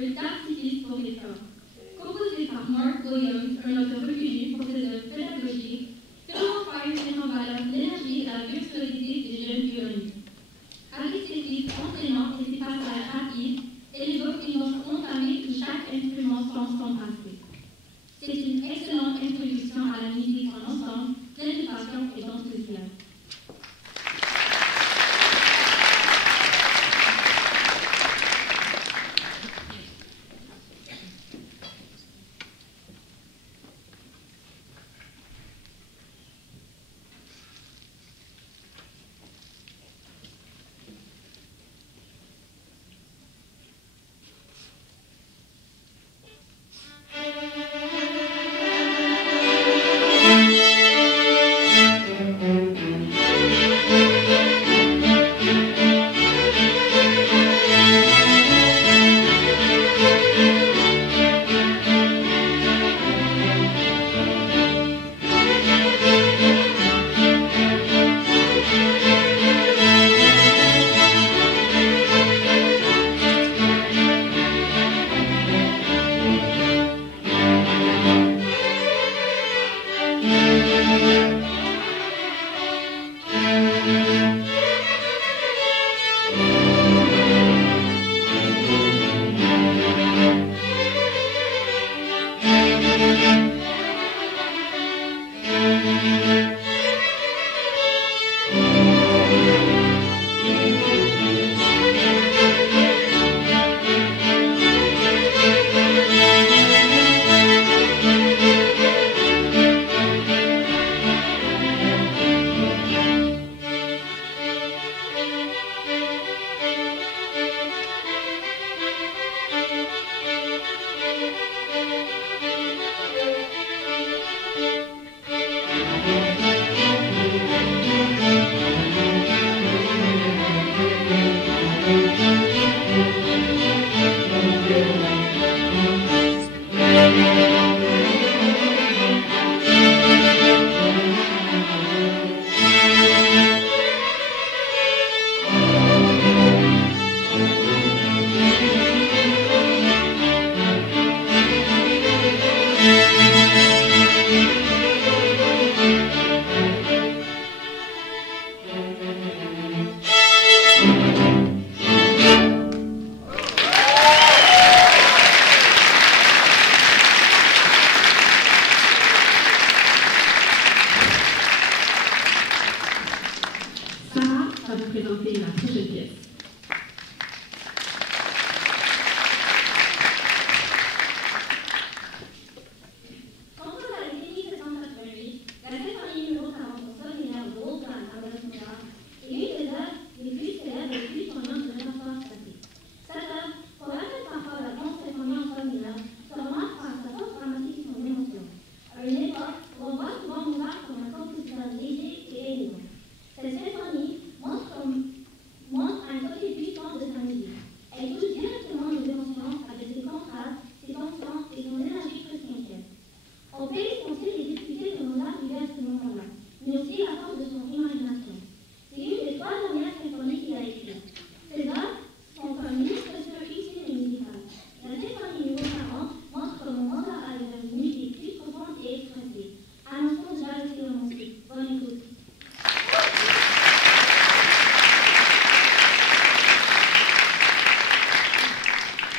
feu d'artifice pour les femmes. Composé par Mark Williams, un auteur reconnu pour ses œuvres pédagogiques, Film of Fire met en valeur l'énergie et la virtuosité des jeunes violonistes. Avec ses titres entraînants et ses passages rapides, elle évoque une note entamée où chaque instrument sent son passé. C'est une excellente introduction à la musique en ensemble, pleine de passion et d'enthousiasme.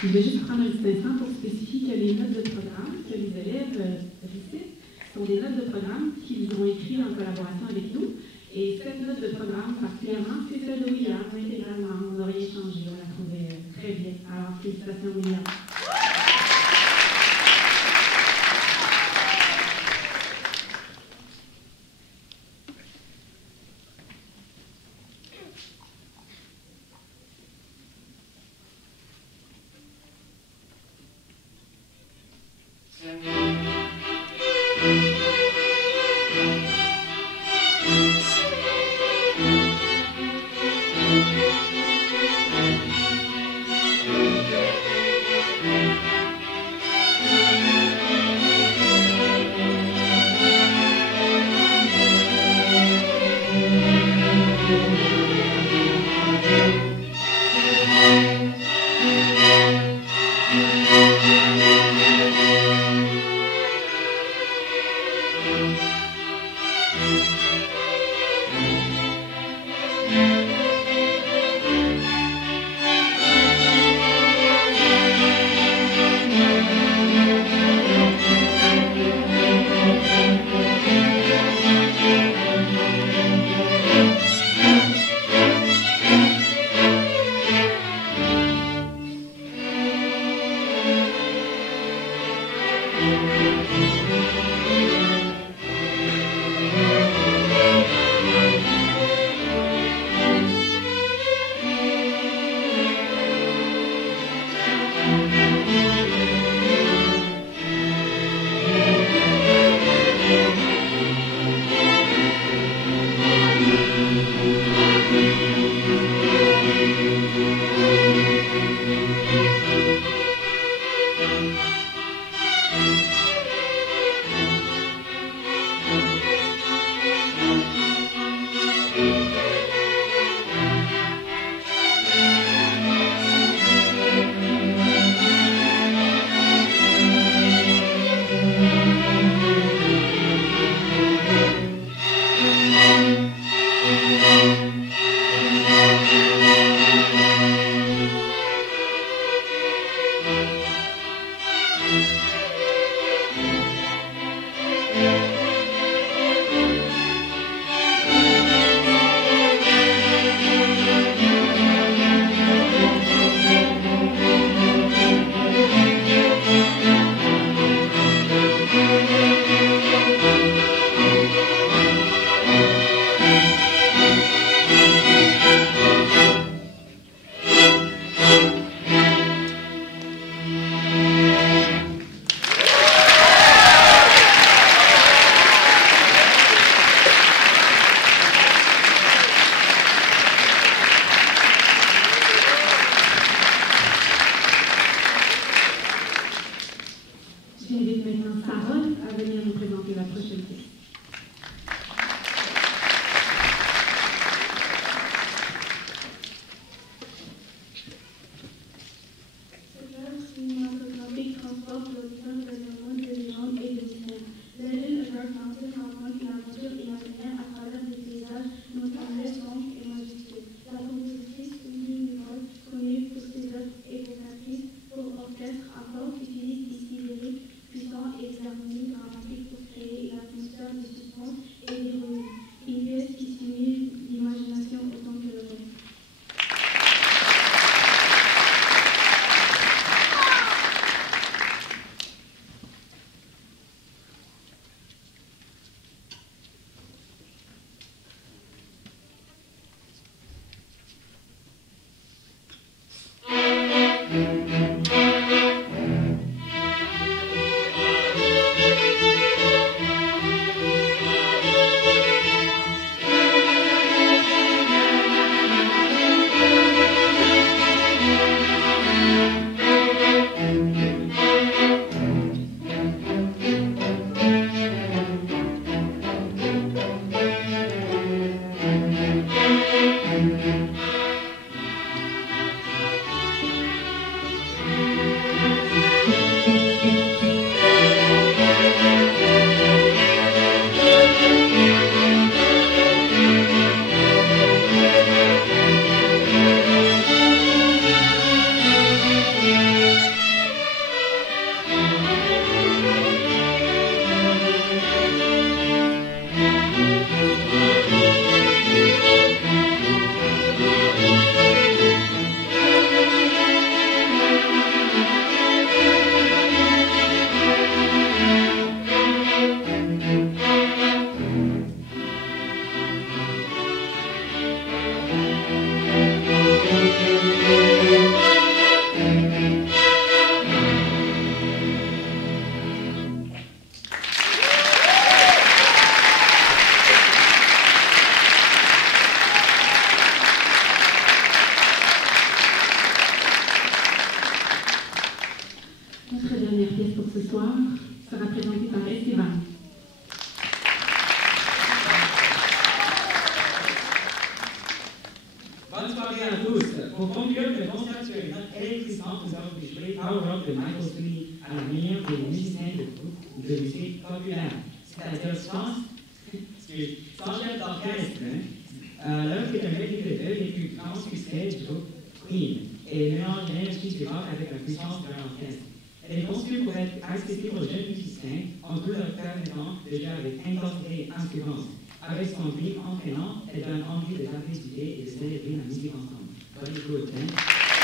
Je vais juste prendre un petit instant pour spécifier que les notes de programme que les élèves récitent sont des notes de programme qu'ils ont écrites en collaboration avec nous. Et cette note de programme, particulièrement, c'est celle de William, intégralement. On n'a rien changé, on la trouvait très bien. Alors, félicitations, William. Pour conclure, le concert sur une note électrisante, nous avons pu jouer Power Rock de Michael Sweeney à la manière des musiciens de musique populaire, c'est-à-dire sans chef d'orchestre. L'œuvre est un métier de deux des plus grands succès du groupe Queen et mélange l'énergie du rock avec la puissance de l'orchestre. Elle est conçue pour être accessible aux jeunes musiciens en tout leur permettant de jouer avec intensité et assurance. Avec son rythme entraînant, elle donne envie de taper du pied et de célébrer la musique ensemble. Bonne écoute, hein?